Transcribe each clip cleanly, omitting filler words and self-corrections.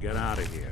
get out of here.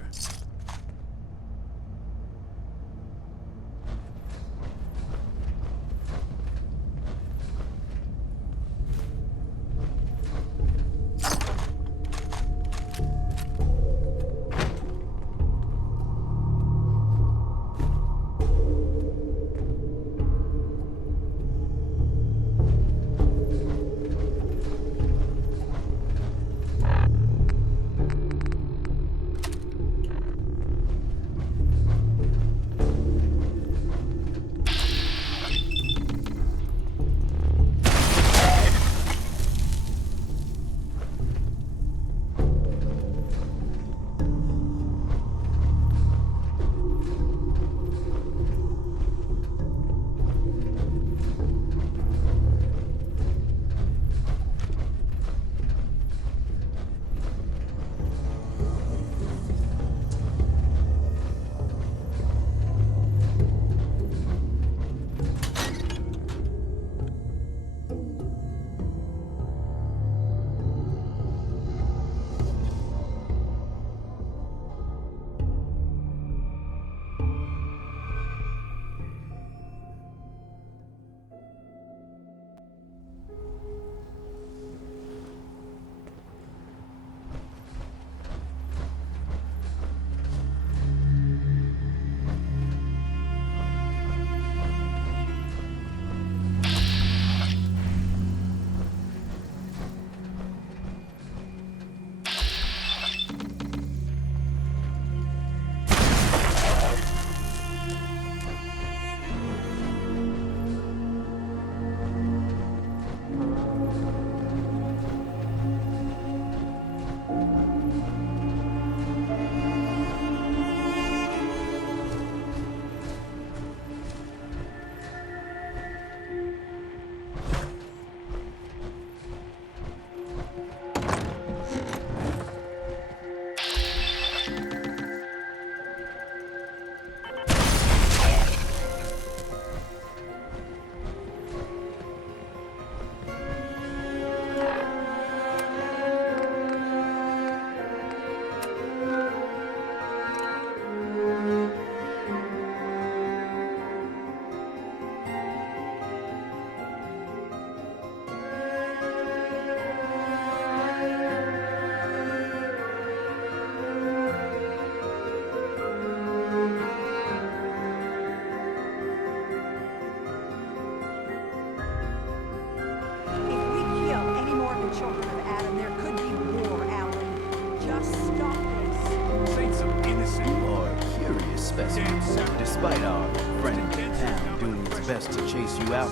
Despite our friend in town doing his best to chase you out,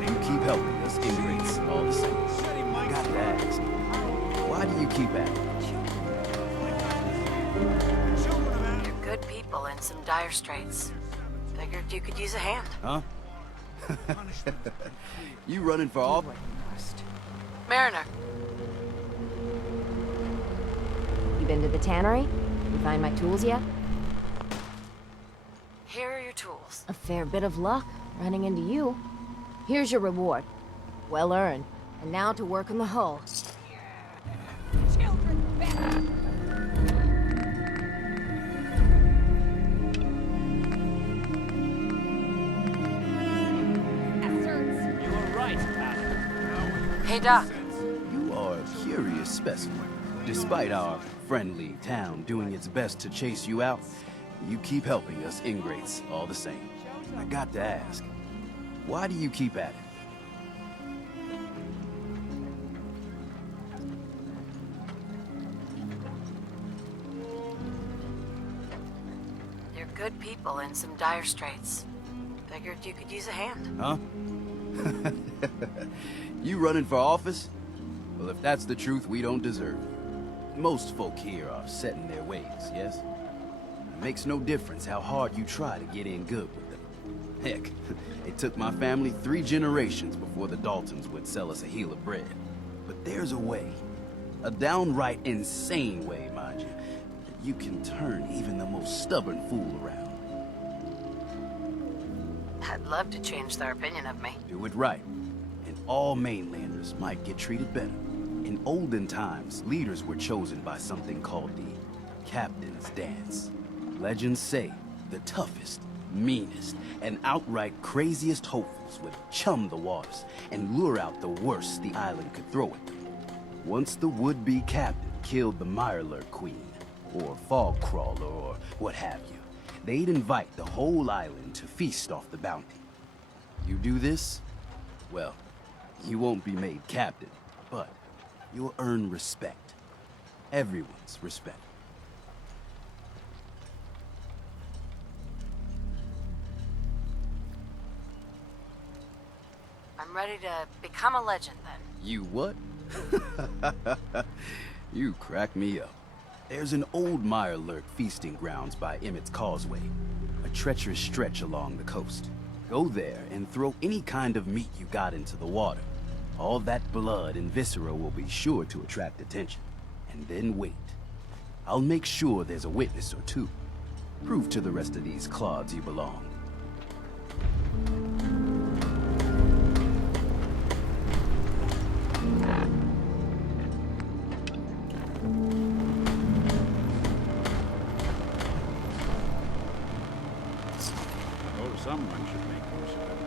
you keep helping us ingrates all the same. I got to ask, why do you keep at it? You're good people in some dire straits. Figured you could use a hand. Huh? You running for all? Mariner. You been to the tannery? You find my tools yet? Here are your tools. A fair bit of luck running into you. Here's your reward. Well earned. And now to work on the hull. Children back. You were right, Adam. Hey, Doc. You are a curious specimen. Despite our friendly town doing its best to chase you out, you keep helping us ingrates all the same. I got to ask, why do you keep at it? You're good people in some dire straits. Figured you could use a hand. Huh? You running for office? Well, if that's the truth, we don't deserve it. Most folk here are set in their ways, yes? It makes no difference how hard you try to get in good with them. Heck, it took my family 3 generations before the Daltons would sell us a heel of bread. But there's a way, a downright insane way, mind you, that you can turn even the most stubborn fool around. I'd love to change their opinion of me. Do it right, and all mainlanders might get treated better. In olden times, leaders were chosen by something called the Captain's Dance. Legends say the toughest, meanest, and outright craziest hopefuls would chum the waters and lure out the worst the island could throw at them. Once the would-be captain killed the Mirelurk Queen, or Fog Crawler, or what have you, they'd invite the whole island to feast off the bounty. You do this, well, you won't be made captain, but you'll earn respect. Everyone's respect. I'm ready to become a legend, then. You what? You crack me up. There's an old Mirelurk feasting grounds by Emmett's Causeway, a treacherous stretch along the coast. Go there and throw any kind of meat you got into the water. All that blood and viscera will be sure to attract attention. And then wait. I'll make sure there's a witness or two. Prove to the rest of these clods you belong. Oh, someone should make use of it.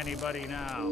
Anybody now?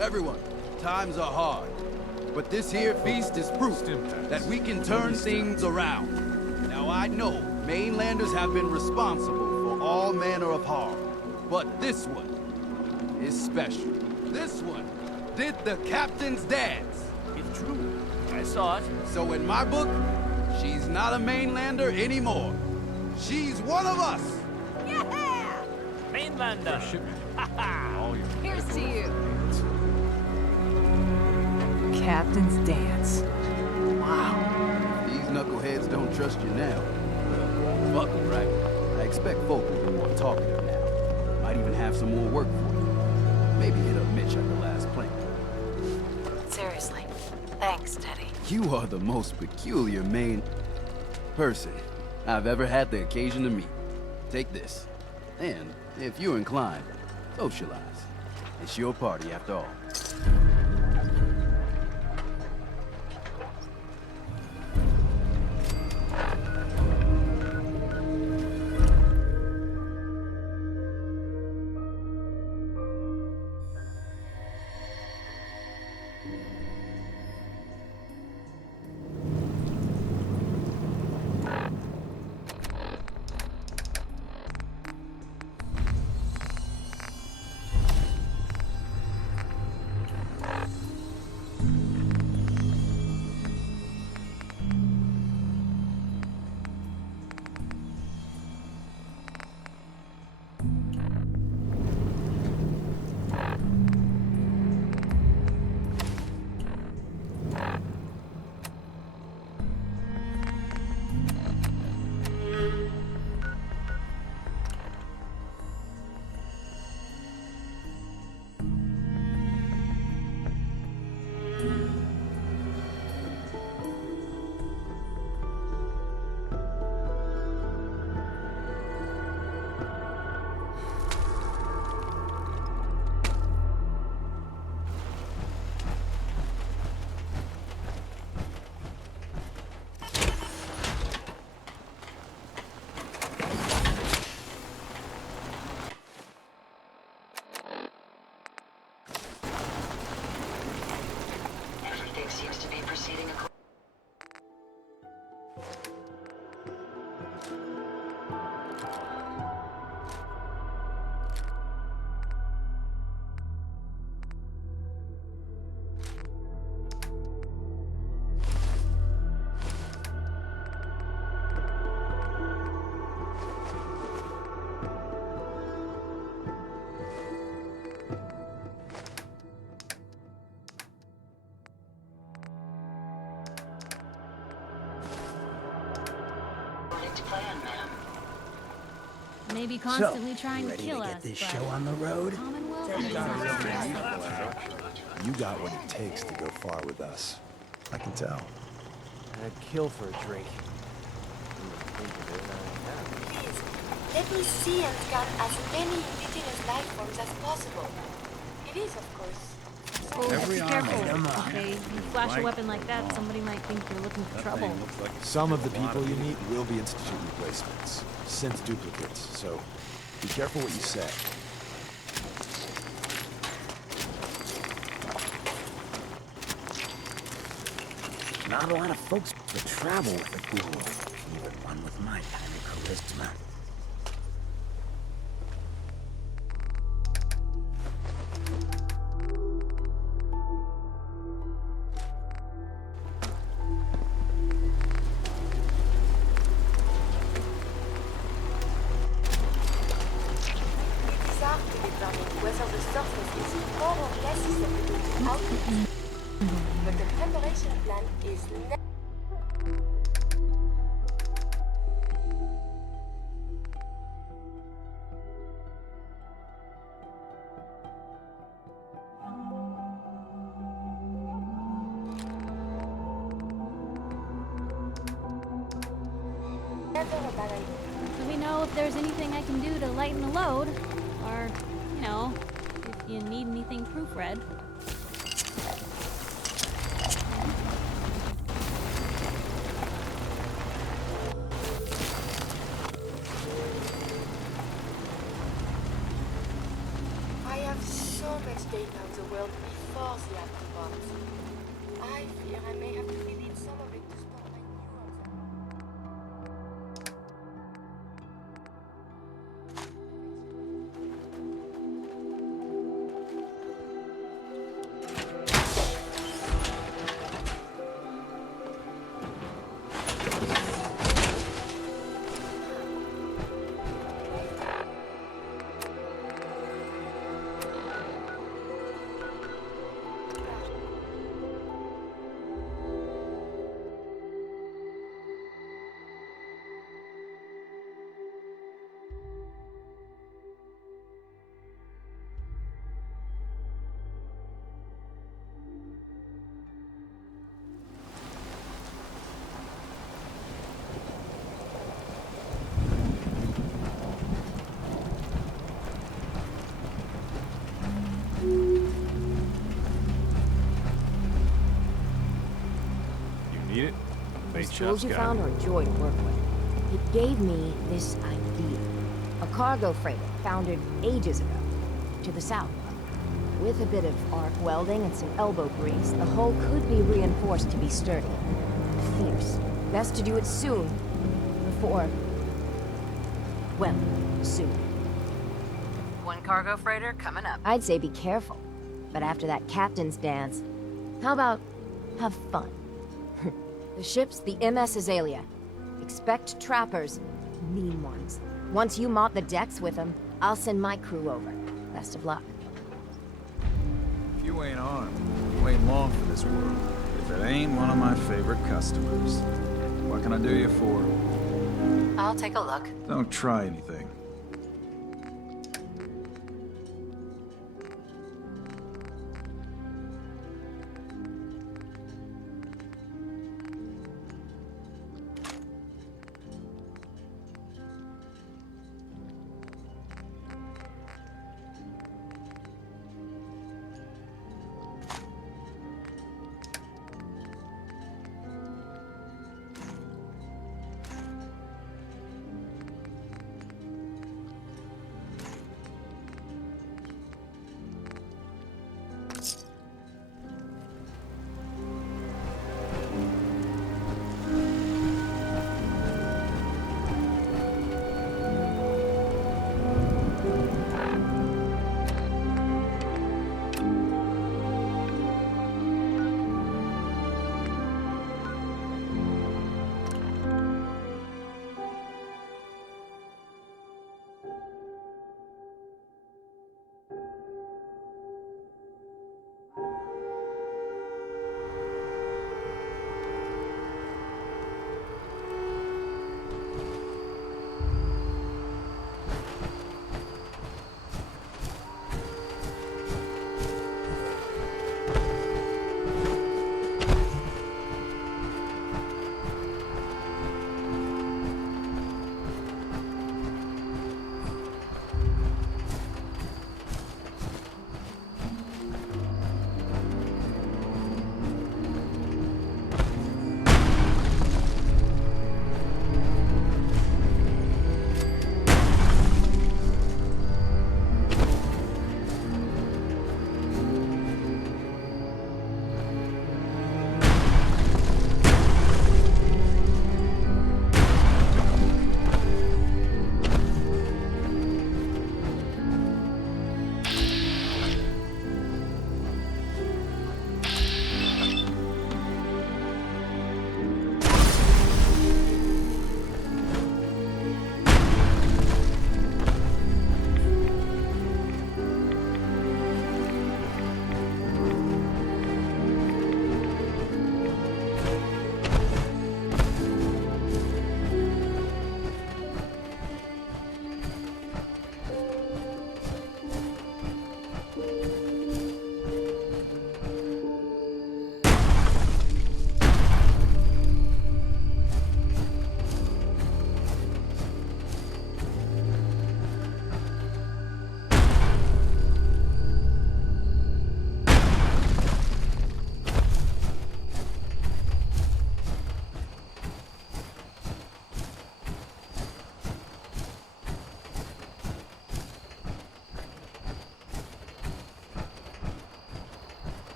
Everyone, times are hard. But this here feast is proof that we can turn things around. Now I know mainlanders have been responsible for all manner of harm. But this one is special. This one did the captain's dance. It's true. I saw it. So in my book, she's not a mainlander anymore. She's one of us. Yeah! Mainlander. All your Here's to you. Captain's dance. Wow. These knuckleheads don't trust you now. Well, fuck 'em, right? I expect folk will be more talkative now. Might even have some more work for you. Maybe hit up Mitch at the last plank. Seriously. Thanks, Teddy. You are the most peculiar main person I've ever had the occasion to meet. Take this. And, if you're inclined, socialize. It's your party after all. Seems to be proceeding according. Plan, ma'am. Maybe constantly trying to ready kill to us. get this but show on the road? Commonwealth You got what it takes to go far with us. I can tell. I'd kill for a drink. Please, let me see and scan as many indigenous life forms as possible. It is, of course. Oh, be careful. Okay, you flash a weapon like that, somebody might think you're looking for trouble. Some of the people you meet will be Institute replacements, synth duplicates, so be careful what you say. Not a lot of folks that travel with a ghoul, even one with my kind of charisma. Whether the surface is more or less susceptible to output. But the preparation plan is never a bad idea. Let me know if there's anything I can do to lighten the load, or, you know, if you need anything proofread. I have so much data on the world before the aftermath. I fear I may have to delete some of it to spot my neurons. Need it? Those tools you found are a joy to work with. It gave me this idea. A cargo freighter founded ages ago, to the south. With a bit of arc welding and some elbow grease, the hull could be reinforced to be sturdy. Fierce. Best to do it soon. Before... well, soon. One cargo freighter coming up. I'd say be careful. But after that captain's dance, how about have fun? The ship's the MS Azalea. Expect trappers, mean ones. Once you mop the decks with them, I'll send my crew over. Best of luck. If you ain't armed, you ain't long for this world. If it ain't one of my favorite customers. What can I do you for? I'll take a look. Don't try anything.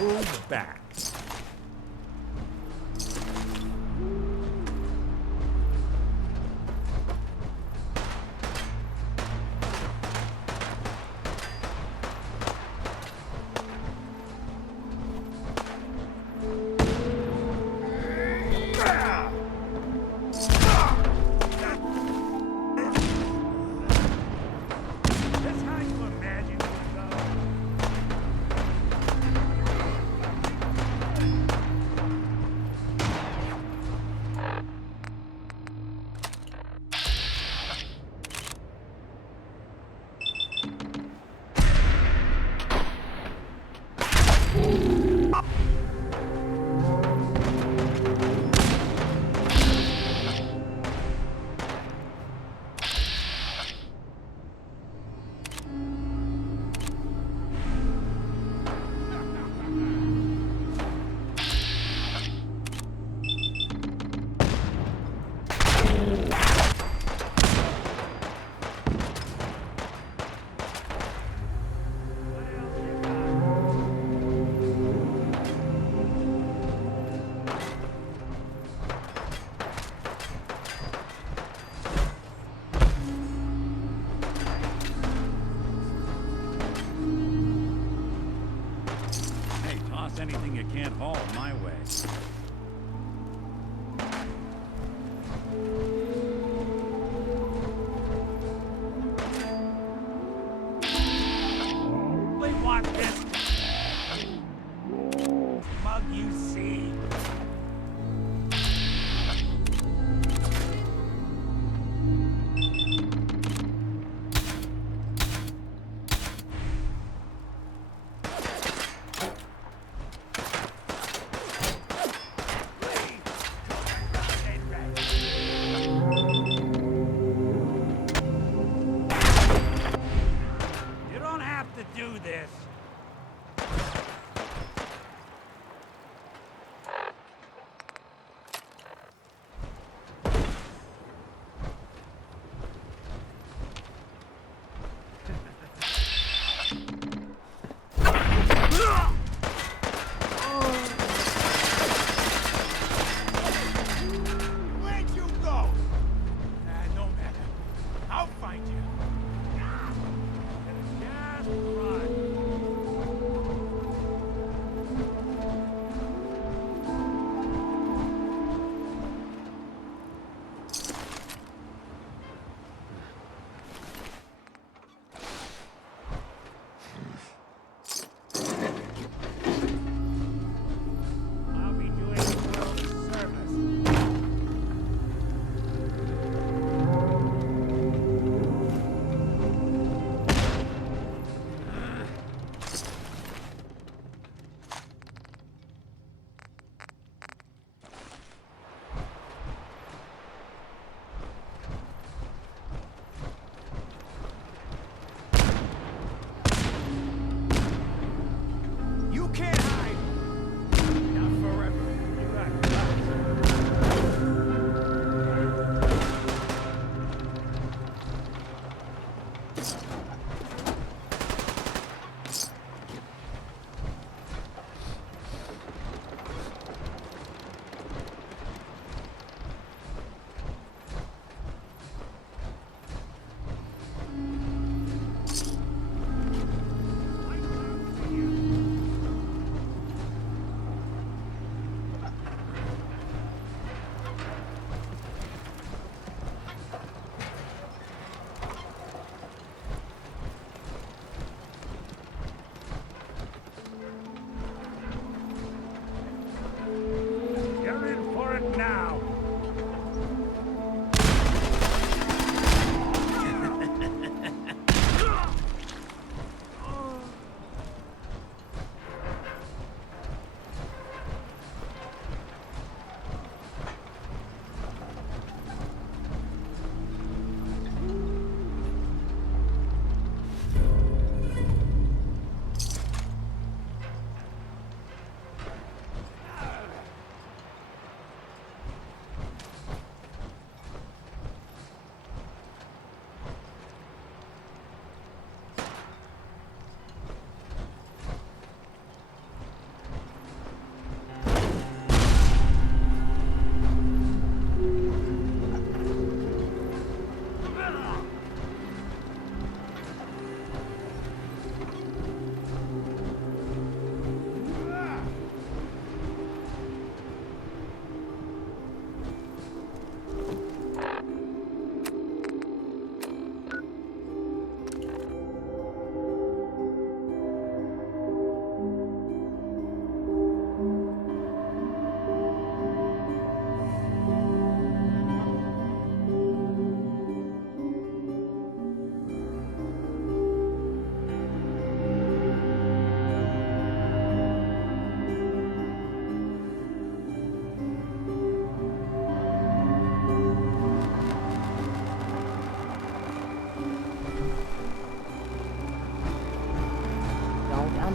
Simple bat. That's how you imagine it would go. Hey, toss anything you can't haul my way. We want this mug you see.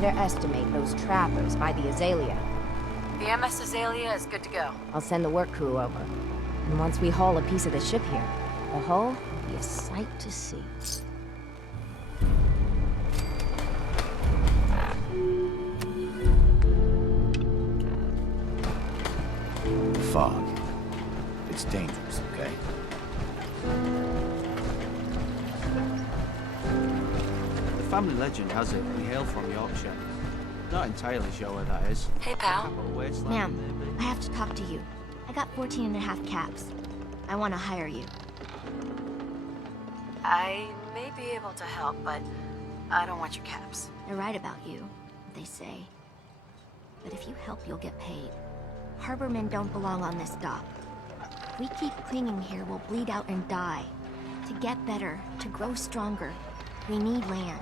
underestimate those trappers by the Azalea. The MS Azalea is good to go. I'll send the work crew over. And once we haul a piece of the ship here, the hull will be a sight to see. Fog. It's dangerous, okay? The family legend has it we hail from Yorkshire. Not entirely sure where that is. Hey, pal. Ma'am, I have to talk to you. I got 14 and a half caps. I want to hire you. I may be able to help, but I don't want your caps. They're right about you, they say. But if you help, you'll get paid. Harbormen don't belong on this dock. If we keep clinging here, we'll bleed out and die. To get better, to grow stronger, we need land.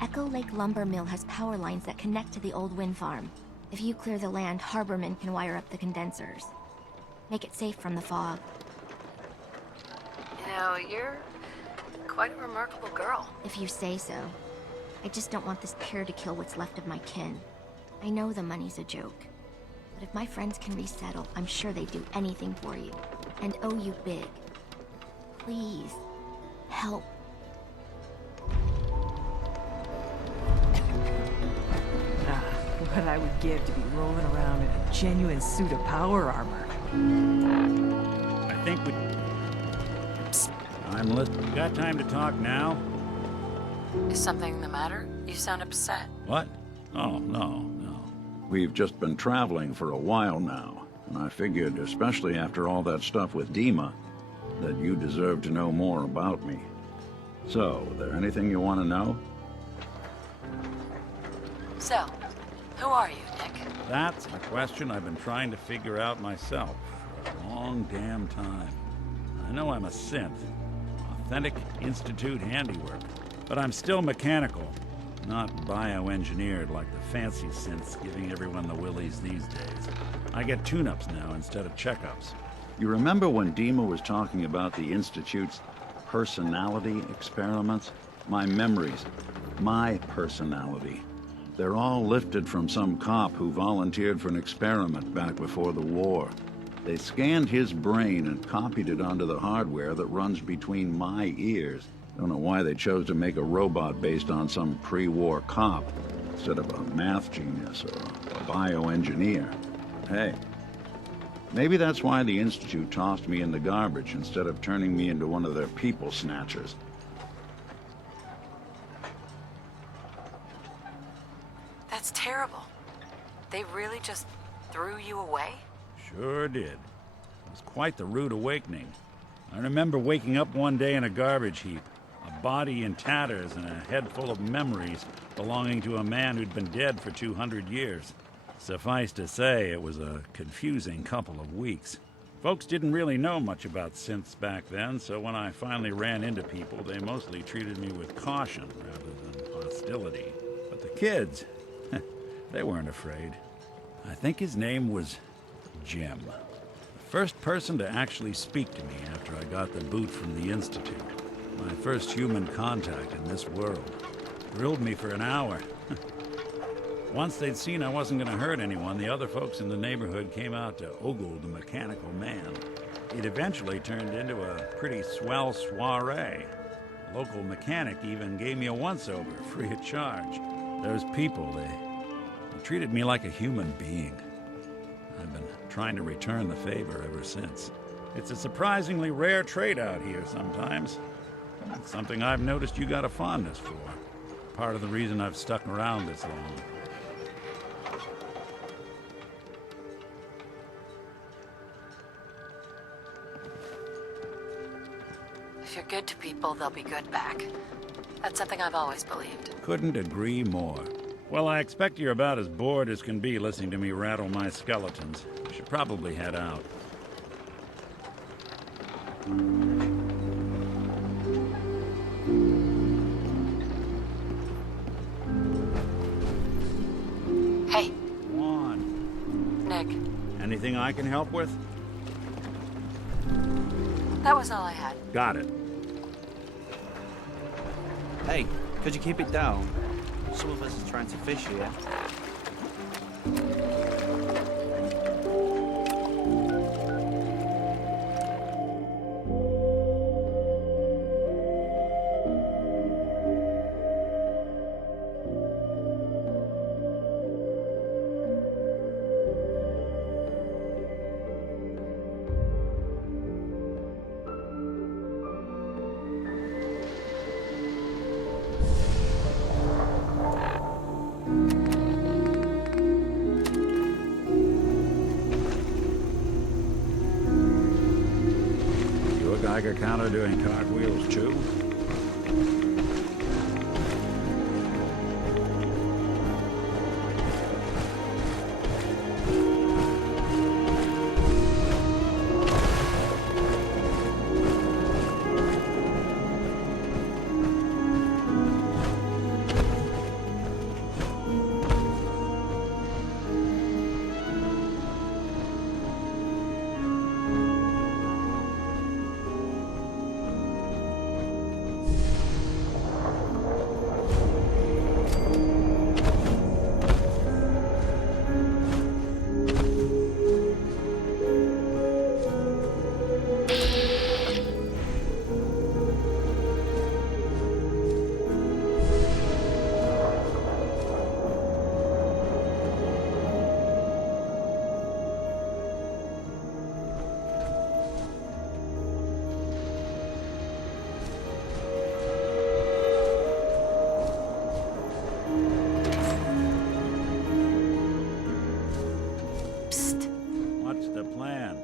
Echo Lake Lumber Mill has power lines that connect to the old wind farm. If you clear the land, Harbormen can wire up the condensers. Make it safe from the fog. You know, you're quite a remarkable girl. If you say so. I just don't want this pier to kill what's left of my kin. I know the money's a joke. But if my friends can resettle, I'm sure they'd do anything for you. And owe you big. Please, help. What I would give to be rolling around in a genuine suit of power armor. I think we... I'm listening. You got time to talk now? Is something the matter? You sound upset. What? Oh, no. We've just been traveling for a while now, and I figured, especially after all that stuff with Dima, that you deserve to know more about me. So, there anything you want to know? So, who are you, Nick? That's a question I've been trying to figure out myself for a long damn time. I know I'm a synth, authentic Institute handiwork, but I'm still mechanical, not bioengineered like the fancy synths giving everyone the willies these days. I get tune-ups now instead of checkups. You remember when Dima was talking about the Institute's personality experiments? My memories, my personality. They're all lifted from some cop who volunteered for an experiment back before the war. They scanned his brain and copied it onto the hardware that runs between my ears. Don't know why they chose to make a robot based on some pre-war cop instead of a math genius or a bioengineer. Hey, maybe that's why the Institute tossed me in the garbage instead of turning me into one of their people snatchers. That's terrible. They really just threw you away? Sure did. It was quite the rude awakening. I remember waking up one day in a garbage heap, a body in tatters and a head full of memories belonging to a man who'd been dead for 200 years. Suffice to say, it was a confusing couple of weeks. Folks didn't really know much about synths back then, so when I finally ran into people, they mostly treated me with caution rather than hostility. But the kids, they weren't afraid. I think his name was Jim. The first person to actually speak to me after I got the boot from the Institute. My first human contact in this world. Grilled me for an hour. Once they'd seen I wasn't going to hurt anyone, the other folks in the neighborhood came out to ogle the mechanical man. It eventually turned into a pretty swell soiree. The local mechanic even gave me a once-over, free of charge. Those people, they treated me like a human being. I've been trying to return the favor ever since. It's a surprisingly rare trait out here sometimes. It's something I've noticed you got a fondness for. Part of the reason I've stuck around this long. If you're good to people, they'll be good back. That's something I've always believed. Couldn't agree more. Well, I expect you're about as bored as can be listening to me rattle my skeletons. You should probably head out. Hey. Come on. Nick. Anything I can help with? That was all I had. Got it. Hey, could you keep it down? Some of us are trying to fish here. Geiger counter doing cartwheels too? What's the plan?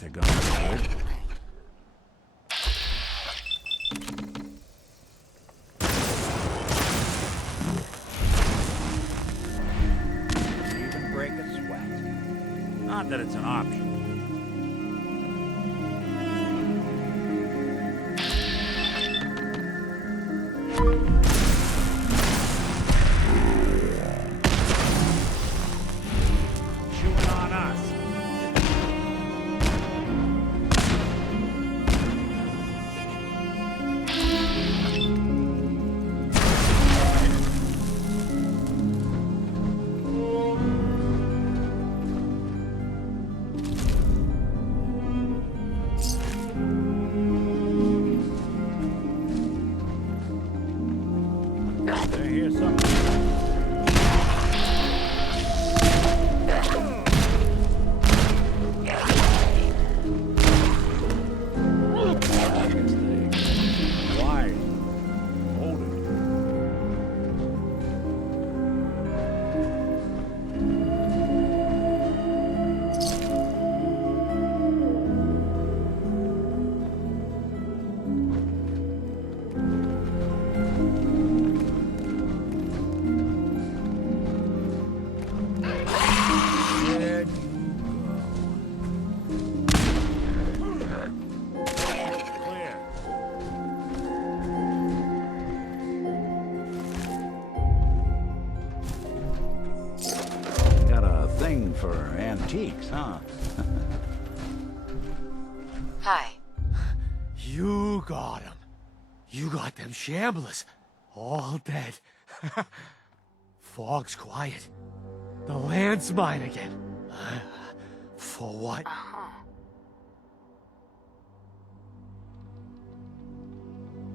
they're gonna be good. Even break a sweat. Not that it's an option. For antiques, huh? Hi. You got them. You got them shamblers. All dead. Fog's quiet. The land's mine again. For what?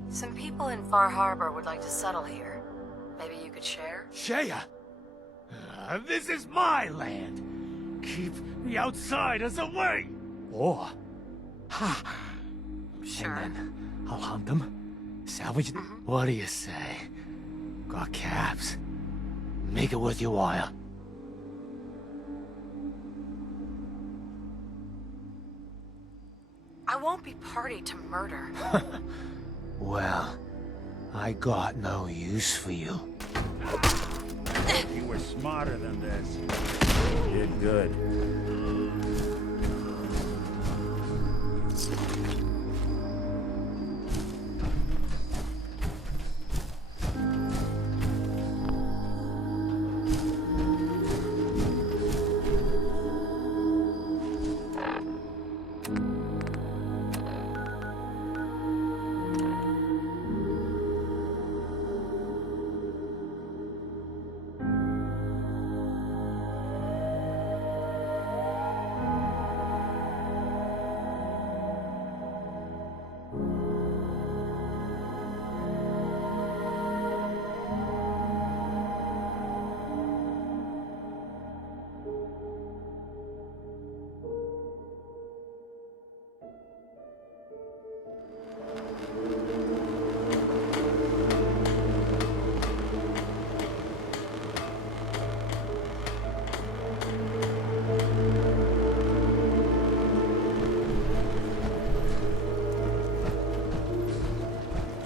Some people in Far Harbor would like to settle here. Maybe you could share? Shea! This is my land. Keep the outsiders away! Or... Ha! Sure. And then I'll hunt them, salvage them. What do you say? Got caps. Make it worth your while. I won't be party to murder. Well, I got no use for you. You were smarter than this. You did good.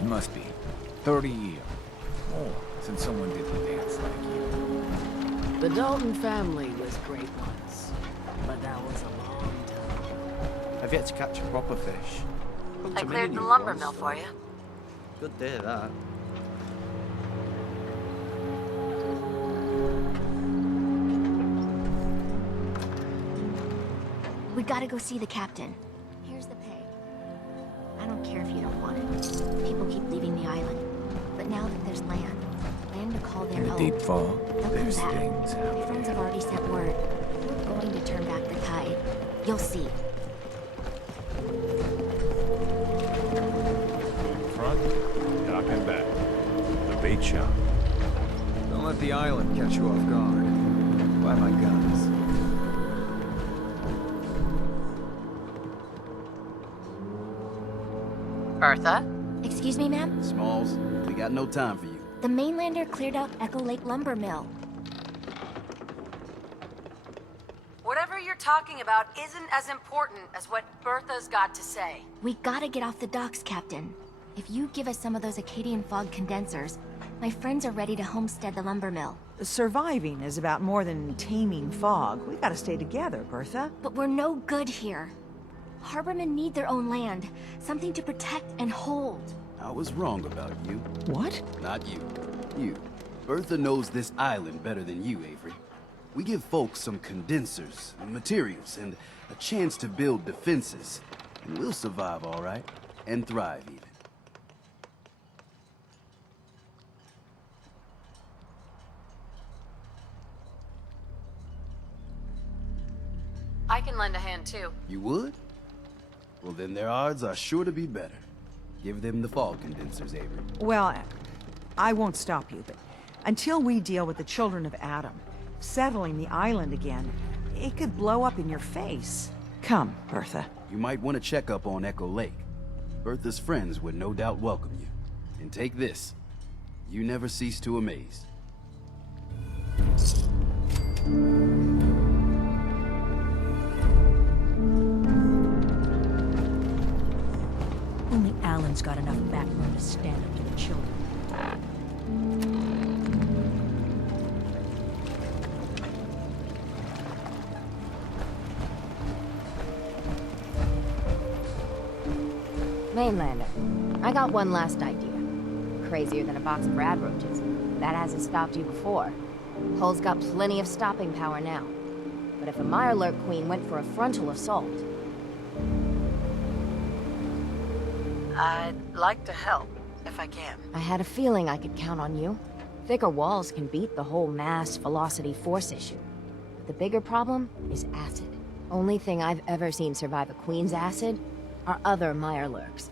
Must be 30 years more since someone did the dance like you. The Dalton family was great once, but that was a long time. I've yet to catch a proper fish. I cleared the lumber mill for you. Good day, that. We gotta go see the captain. Here's the pay. I don't care if you don't want it. People keep leaving the island. But now that there's land to call their In the own, deep fog, they'll come there's back. things My out friends there. have already sent word. We're going to turn back the tide. You'll see. Front, dock and back. The bait shop. Don't let the island catch you off guard. Buy my guns. Bertha? Excuse me, ma'am? Smalls, we got no time for you. The mainlander cleared out Echo Lake Lumber Mill. Whatever you're talking about isn't as important as what Bertha's got to say. We gotta get off the docks, Captain. If you give us some of those Acadian fog condensers, my friends are ready to homestead the lumber mill. Surviving is about more than taming fog. We gotta stay together, Bertha. But we're no good here. Harbormen need their own land, something to protect and hold. I was wrong about you. What? Not you. You. Bertha knows this island better than you, Avery. We give folks some condensers, materials, and a chance to build defenses. And we'll survive all right. And thrive, even. I can lend a hand, too. You would? Well, then their odds are sure to be better. Give them the fog condensers, Avery. Well, I won't stop you, but until we deal with the children of Adam, settling the island again, it could blow up in your face. Come, Bertha. You might want to check up on Echo Lake. Bertha's friends would no doubt welcome you. And take this. You never cease to amaze. Only Alan's got enough backbone to stand up to the children. Mainlander, I got one last idea. Crazier than a box of rad roaches. That hasn't stopped you before. Hull's got plenty of stopping power now. But if a Mirelurk Queen went for a frontal assault... I'd like to help, if I can. I had a feeling I could count on you. Thicker walls can beat the whole mass velocity force issue. But the bigger problem is acid. Only thing I've ever seen survive a Queen's acid are other Mirelurks.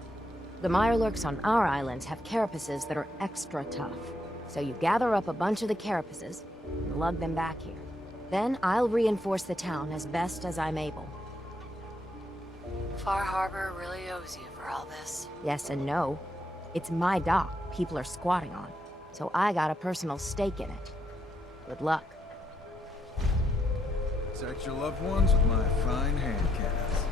The Mirelurks on our islands have carapaces that are extra tough. So you gather up a bunch of the carapaces and lug them back here. Then I'll reinforce the town as best as I'm able. Far Harbor really owes you for all this. Yes and no. It's my dock people are squatting on, so I got a personal stake in it. Good luck. Protect your loved ones with my fine hand cats.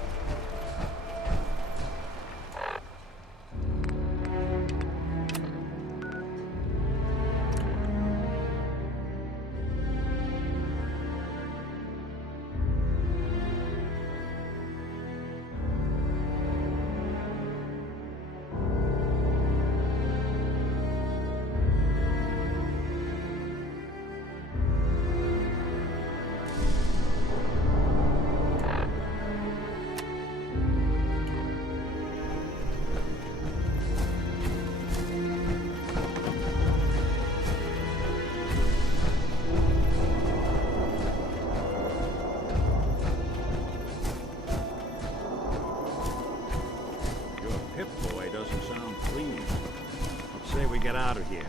Get out of here.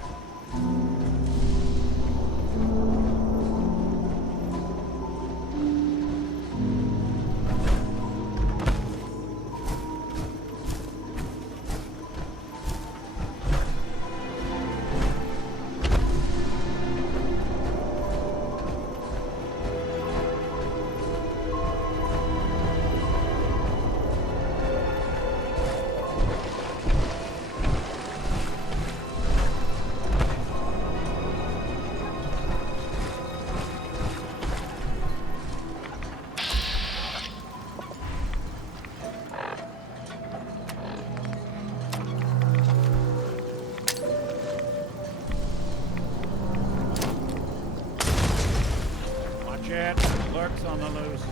Lurks on the loose.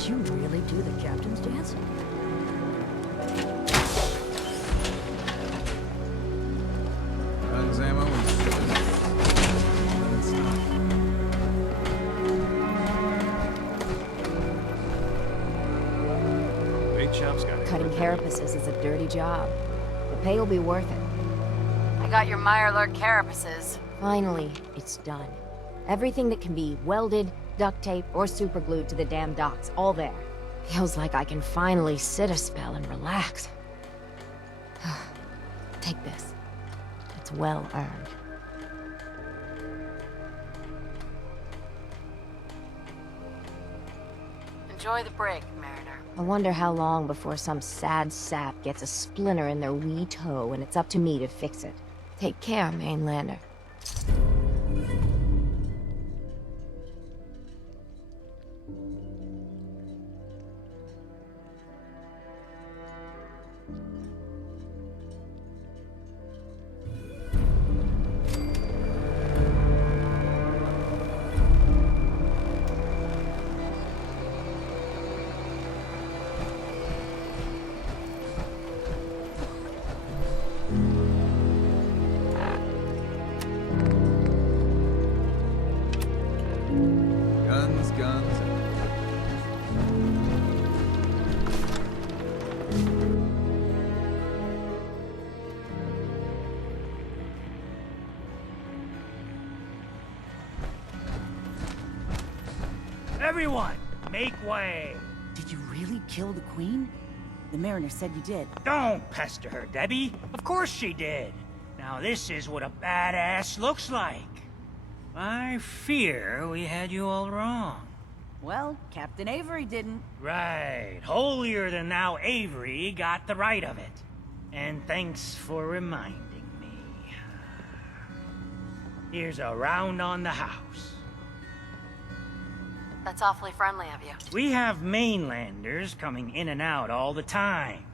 Did you really do the captain's dance? Guns, ammo, and Big chop's got it. Cutting carapaces is a dirty job. The pay will be worth it. I got your Mirelurk carapaces. Finally, it's done. Everything that can be welded, duct tape, or superglued to the damn docks, all there. Feels like I can finally sit a spell and relax. Take this. It's well earned. Enjoy the break, Mariner. I wonder how long before some sad sap gets a splinter in their wee toe and it's up to me to fix it. Take care, Mainlander. guns. Everyone, make way. Did you really kill the Queen? The Mariner said you did. Don't pester her, Debbie. Of course she did. Now this is what a badass looks like. I fear we had you all wrong. Well, Captain Avery didn't. Right. Holier than thou Avery got the right of it. And thanks for reminding me. Here's a round on the house. That's awfully friendly of you. We have mainlanders coming in and out all the time.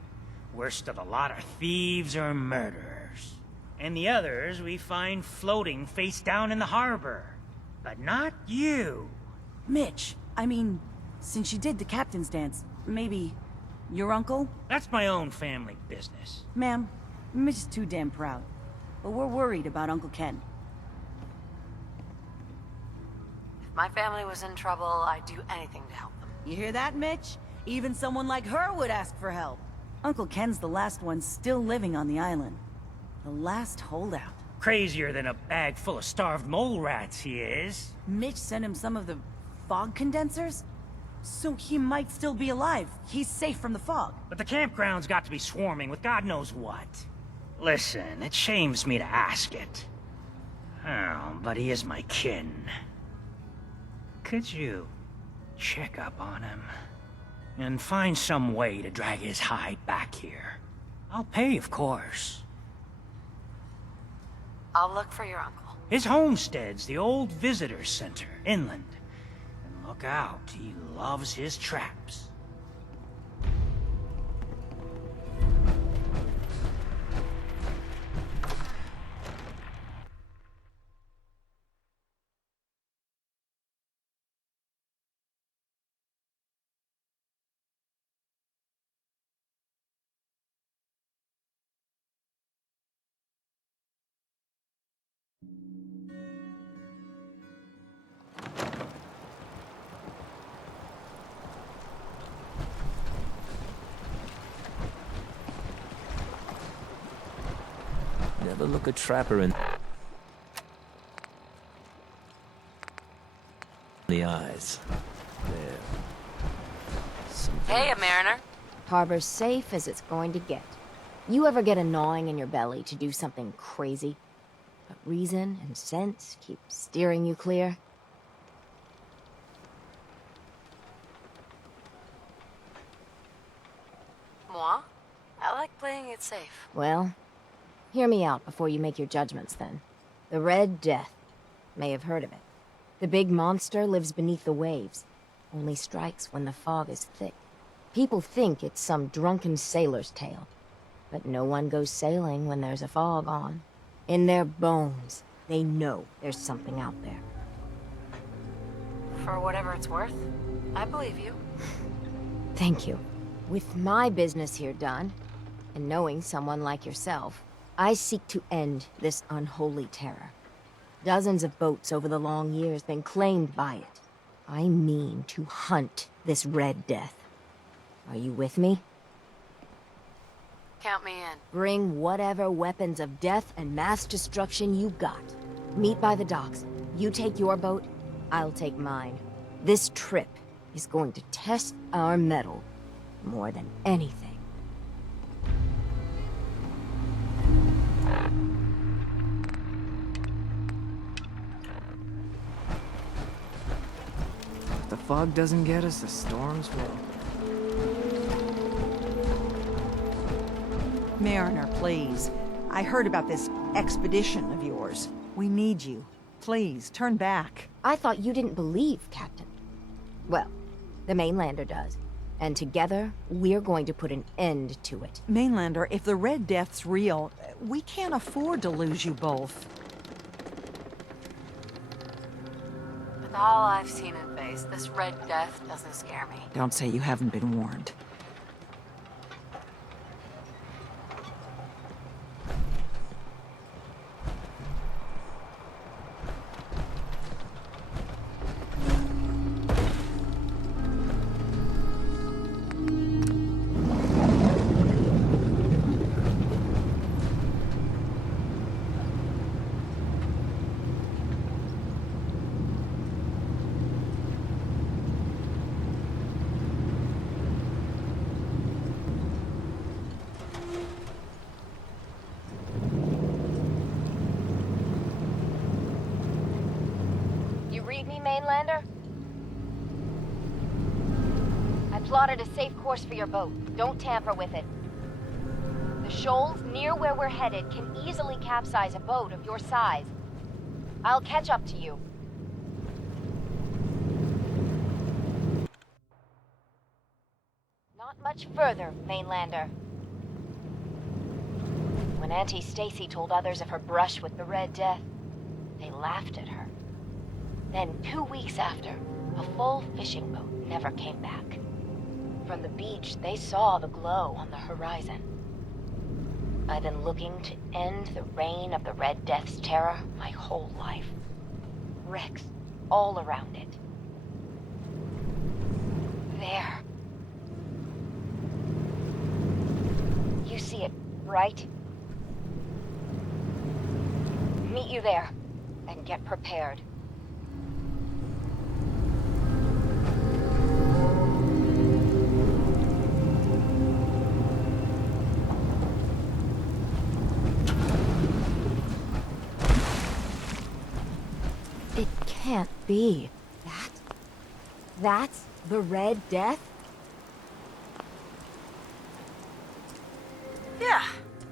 Worst of the lot are thieves or murderers. And the others we find floating face down in the harbor. But not you. Mitch, I mean, since you did the captain's dance, maybe your uncle? That's my own family business. Ma'am, Mitch is too damn proud. But we're worried about Uncle Ken. If my family was in trouble, I'd do anything to help them. You hear that, Mitch? Even someone like her would ask for help. Uncle Ken's the last one still living on the island. The last holdout. Crazier than a bag full of starved mole rats, he is. Mitch sent him some of the fog condensers? So he might still be alive. He's safe from the fog. But the campground's got to be swarming with God knows what. Listen, it shames me to ask it. Oh, but he is my kin. Could you check up on him? And find some way to drag his hide back here. I'll pay, of course. I'll look for your uncle. His homestead's the old visitor center, inland. And look out, he loves his traps. Never look a trapper in the eyes. There. Hey, a mariner. Harbor's safe as it's going to get. You ever get a gnawing in your belly to do something crazy? But reason and sense keep steering you clear? Moi? I like playing it safe. Well, hear me out before you make your judgments then. The Red Death. May have heard of it. The big monster lives beneath the waves. Only strikes when the fog is thick. People think it's some drunken sailor's tale. But no one goes sailing when there's a fog on. In their bones, they know there's something out there. For whatever it's worth, I believe you. Thank you. With my business here done, and knowing someone like yourself, I seek to end this unholy terror. Dozens of boats over the long years been claimed by it. I mean to hunt this Red Death. Are you with me? Count me in. Bring whatever weapons of death and mass destruction you got. Meet by the docks. You take your boat, I'll take mine. This trip is going to test our mettle more than anything. If the fog doesn't get us, the storms will. Mariner, please. I heard about this expedition of yours. We need you. Please, turn back. I thought you didn't believe, Captain. Well, the Mainlander does. And together, we're going to put an end to it. Mainlander, if the Red Death's real, we can't afford to lose you both. With all I've seen and faced, this Red Death doesn't scare me. Don't say you haven't been warned. Read me, Mainlander? I plotted a safe course for your boat. Don't tamper with it. The shoals near where we're headed can easily capsize a boat of your size. I'll catch up to you. Not much further, Mainlander. When Auntie Stacy told others of her brush with the Red Death, they laughed at her. Then 2 weeks after, a full fishing boat never came back. From the beach, they saw the glow on the horizon. I've been looking to end the reign of the Red Death's terror my whole life. Wrecks all around it. There. You see it, right? Meet you there, and get prepared. It can't be. That's the Red Death?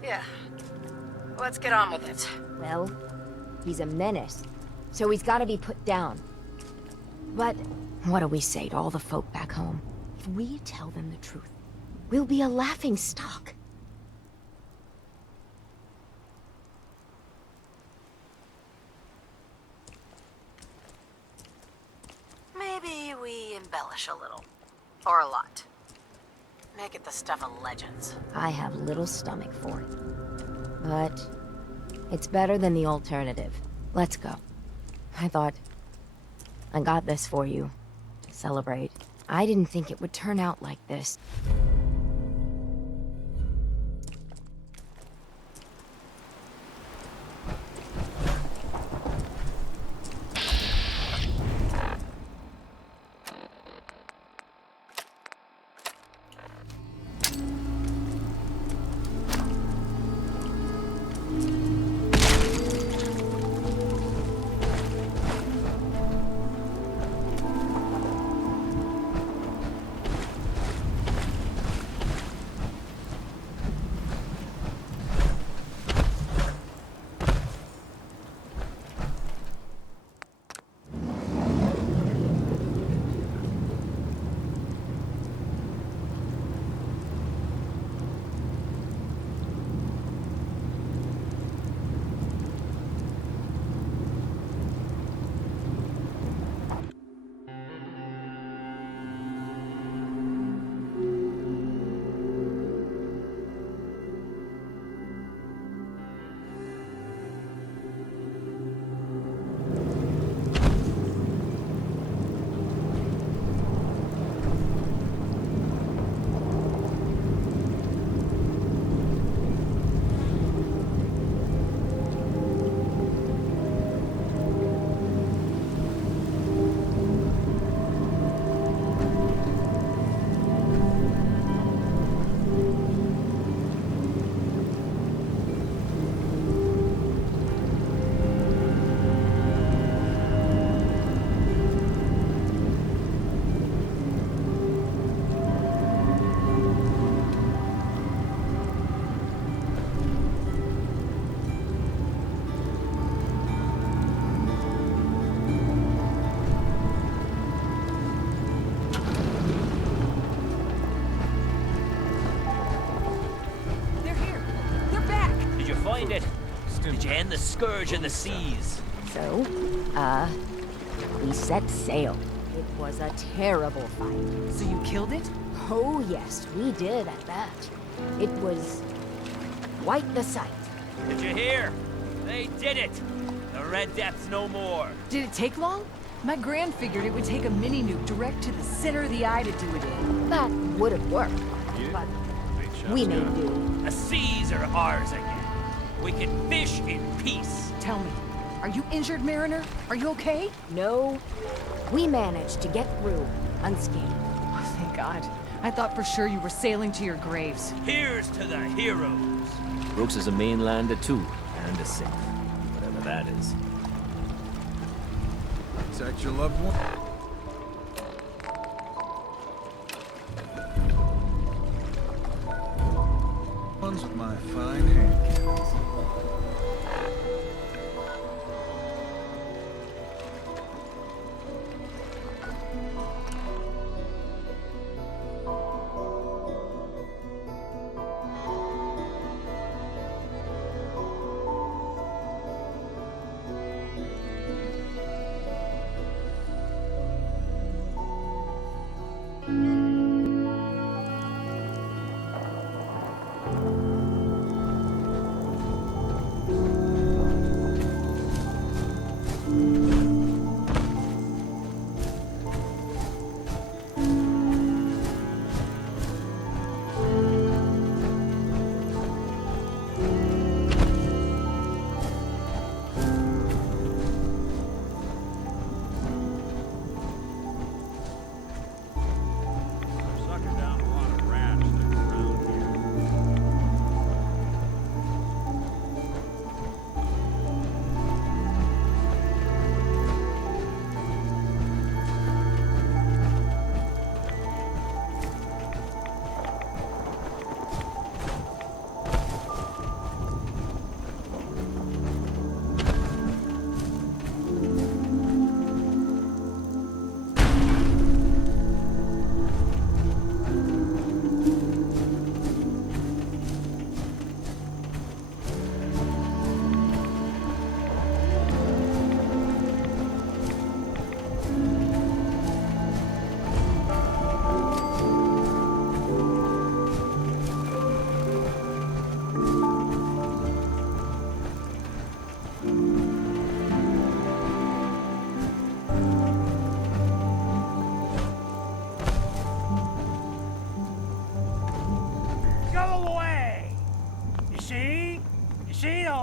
Yeah. Let's get on with it. Well, he's a menace, so he's gotta be put down. But what do we say to all the folk back home? If we tell them the truth, we'll be a laughing stock. Maybe we embellish a little. Or a lot. Make it the stuff of legends. I have little stomach for it. But it's better than the alternative. Let's go. I thought I got this for you to celebrate. I didn't think it would turn out like this. Did you end the scourge in the seas? So, we set sail. It was a terrible fight. So you killed it? Oh yes, we did at that. It was quite the sight. Did you hear? They did it! The Red Depth's no more. Did it take long? My Gran figured it would take a mini-nuke direct to the center of the eye to do it in. That would have worked, but we made do. The seas are ours again. We can fish in peace. Tell me, are you injured, Mariner? Are you okay? No, we managed to get through unscathed. Oh, thank God. I thought for sure you were sailing to your graves. Here's to the heroes. Brooks is a mainlander too, and a Sith. Whatever that is. Protect your loved one. Ones with my fine hand cannons.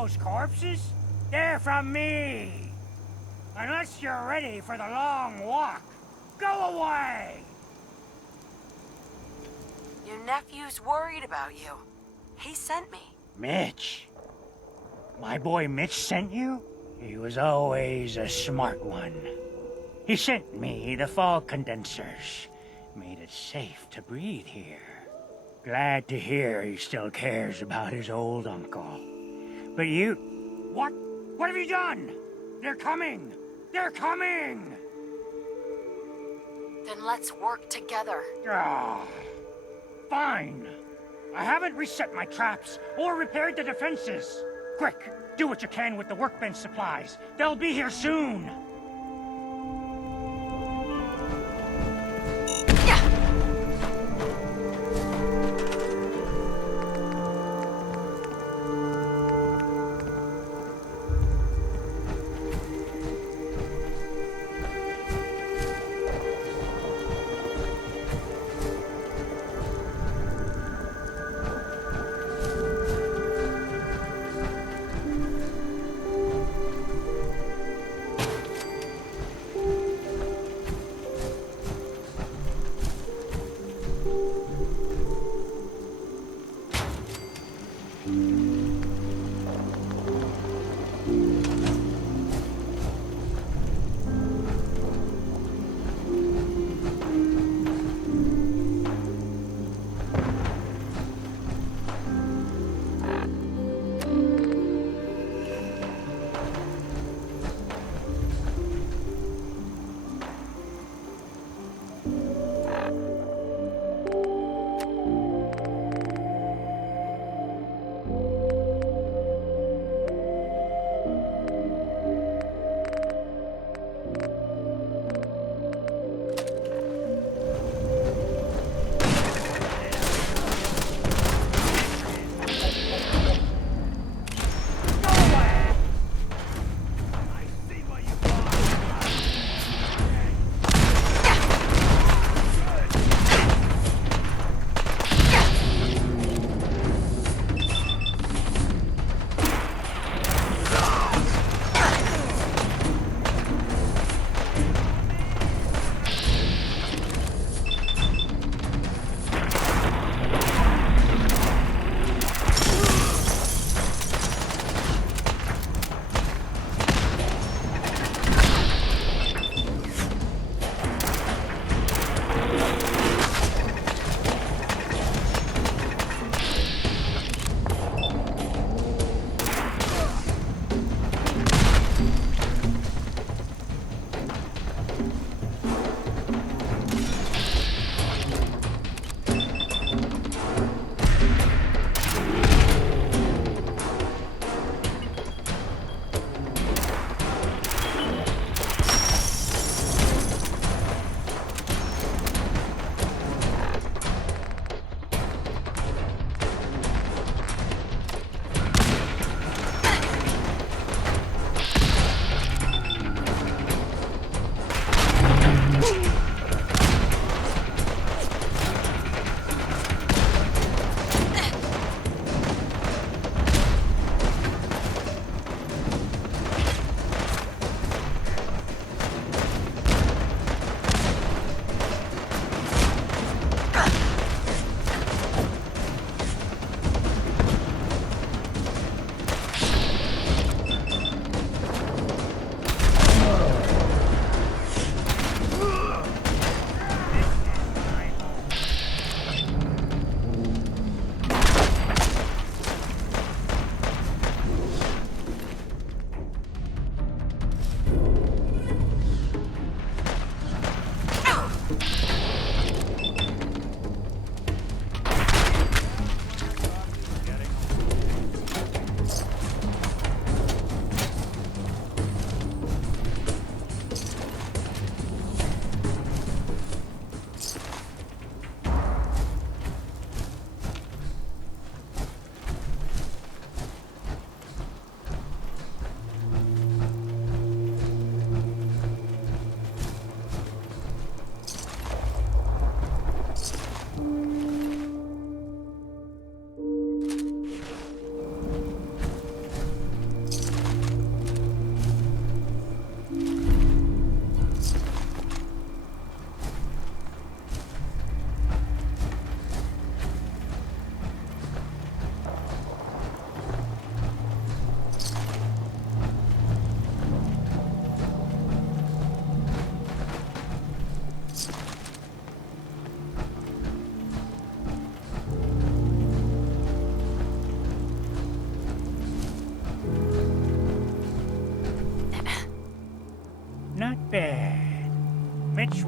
Those corpses? They're from me. Unless you're ready for the long walk, go away! Your nephew's worried about you. He sent me. Mitch? My boy Mitch sent you? He was always a smart one. He sent me the fog condensers. Made it safe to breathe here. Glad to hear he still cares about his old uncle. But you... What? What have you done? They're coming! They're coming! Then let's work together. Ah, fine. I haven't reset my traps or repaired the defenses. Quick, do what you can with the workbench supplies. They'll be here soon.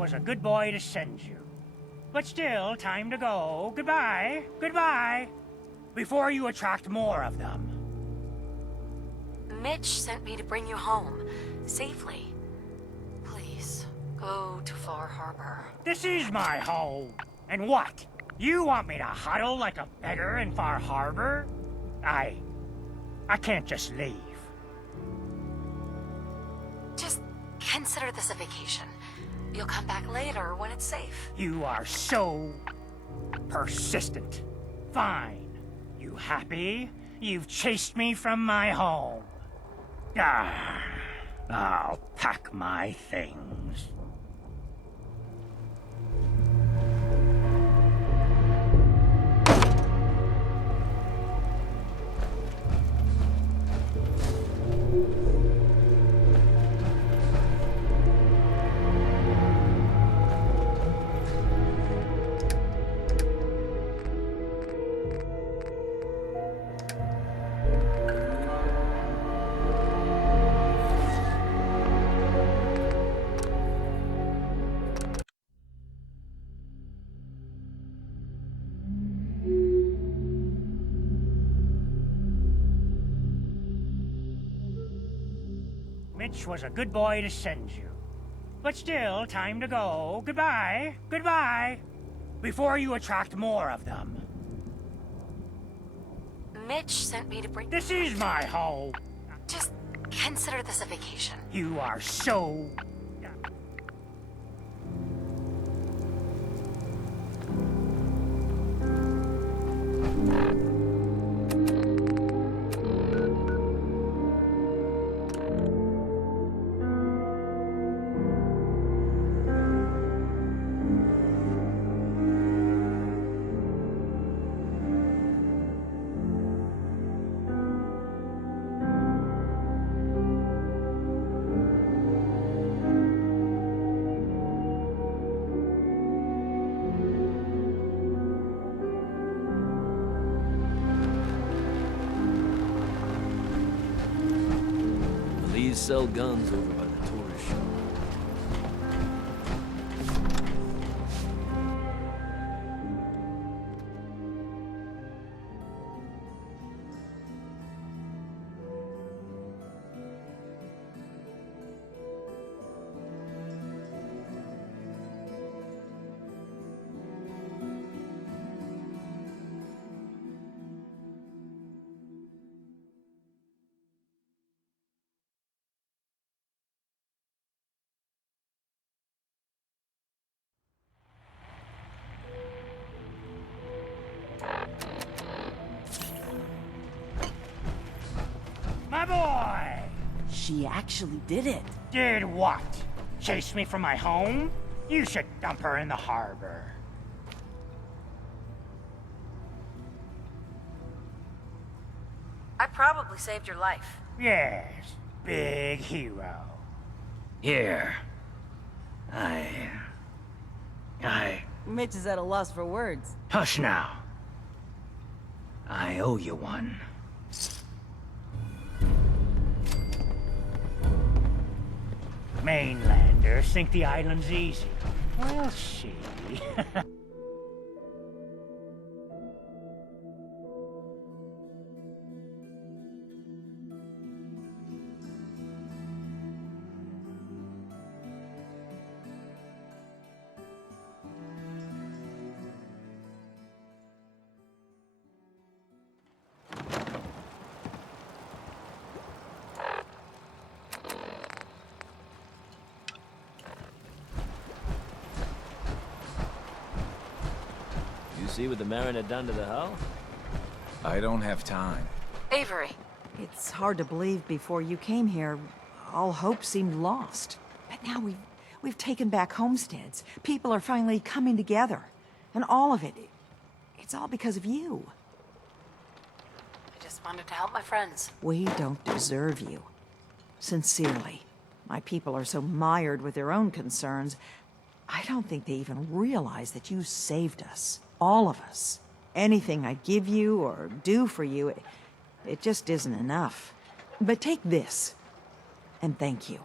was a good boy to send you. But still, time to go. Goodbye. Goodbye. Before you attract more of them. Mitch sent me to bring you home. Safely. Please, go to Far Harbor. This is my home. And what? You want me to huddle like a beggar in Far Harbor? I can't just leave. Just consider this a vacation. You'll come back later when it's safe. You are so persistent. Fine. You happy? You've chased me from my home. I'll pack my things. Mitch was a good boy to send you. But still, time to go. Goodbye. Goodbye. Before you attract more of them. Mitch sent me to bring... This is my home. Just consider this a vacation. You are so... Sell guns over by the tourist shop. My boy! She actually did it. Did what? Chase me from my home? You should dump her in the harbor. I probably saved your life. Yes, big hero. Here. Mitch is at a loss for words. Hush now. I owe you one. Mainlanders think the island's easy. We'll see. See what the Mariner done to the hull? I don't have time. Avery. It's hard to believe before you came here, all hope seemed lost. But now we've taken back homesteads. People are finally coming together. And all of it, it's all because of you. I just wanted to help my friends. We don't deserve you. Sincerely. My people are so mired with their own concerns, I don't think they even realize that you saved us. All of us. Anything I give you or do for you, it just isn't enough. But take this, and thank you.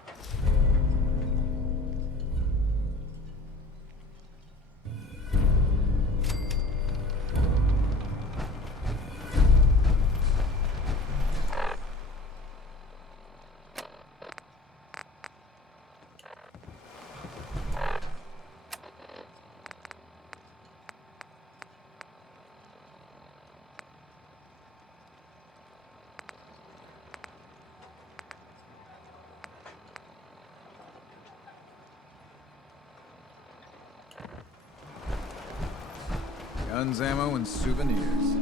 Guns, ammo, and souvenirs.